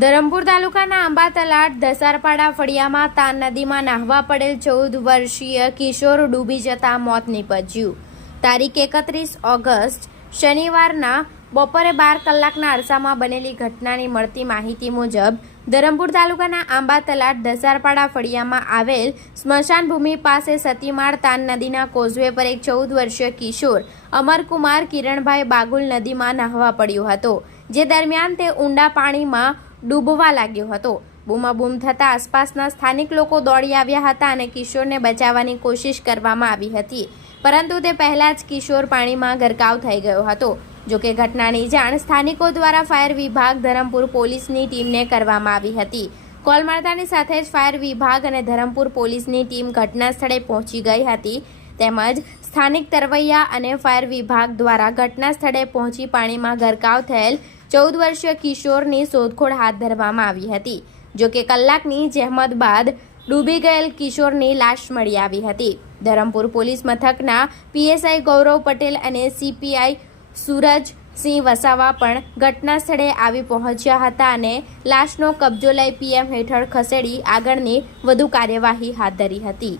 ધરમપુર તાલુકાના આંબા તલાટ દસારપાડા ફળિયામાં તાન નદીમાં નાહવા પડેલ ચૌદ વર્ષીય કિશોર ડૂબી જતા મોત નીપજ્યું. તારીખ એકત્રીસ ઓગસ્ટ, શનિવારના બપોરે બાર કલાકના અરસામાં બનેલી ઘટનાની મળતી માહિતી મુજબ, ધરમપુર તાલુકાના આંબા તલાટ દસારપાડા ફળિયામાં આવેલ સ્મશાન ભૂમિ પાસે સતીમાળ તાન નદીના કોઝવે પર એક ચૌદ વર્ષીય કિશોર અમરકુમાર કિરણભાઈ બાગુલ નદીમાં નાહવા પડ્યો હતો, જે દરમિયાન તે ઊંડા પાણીમાં ડૂબવા લાગ્યો હતો. બૂમાબૂમ થતાં આસપાસના સ્થાનિક લોકો દોડી આવ્યા હતા અને કિશોરને બચાવવાની કોશિશ કરવામાં આવી હતી. પરંતુ તે પહેલાં જ કિશોર પાણીમાં ગરકાવ થઈ ગયો હતો. જોકે ઘટનાની જાણ સ્થાનિકો દ્વારા ફાયર વિભાગ, ધરમપુર પોલીસની ટીમને કરવામાં આવી હતી. કોલ મળતાની સાથે જ ફાયર વિભાગ અને ધરમપુર પોલીસની ટીમ ઘટના સ્થળે પહોંચી ગઈ હતી. તેમજ સ્થાનિક તરવૈયા અને ફાયર વિભાગ દ્વારા ઘટના સ્થળે પહોંચી પાણીમાં ગરકાવ થયેલ ચૌદ વર્ષીય કિશોરની શોધખોળ હાથ ધરવામાં આવી હતી. જોકે કલાકની જહેમત બાદ ડૂબી ગયેલ કિશોરની લાશ મળી આવી હતી. ધરમપુર પોલીસ મથકના પીએસઆઈ ગૌરવ પટેલ અને સીપીઆઈ સૂરજ સિંહ વસાવા પણ ઘટના સ્થળે આવી પહોંચ્યા હતા અને લાશનો કબજો લઈ પીએમ હેઠળ ખસેડી આગળની વધુ કાર્યવાહી હાથ ધરી હતી.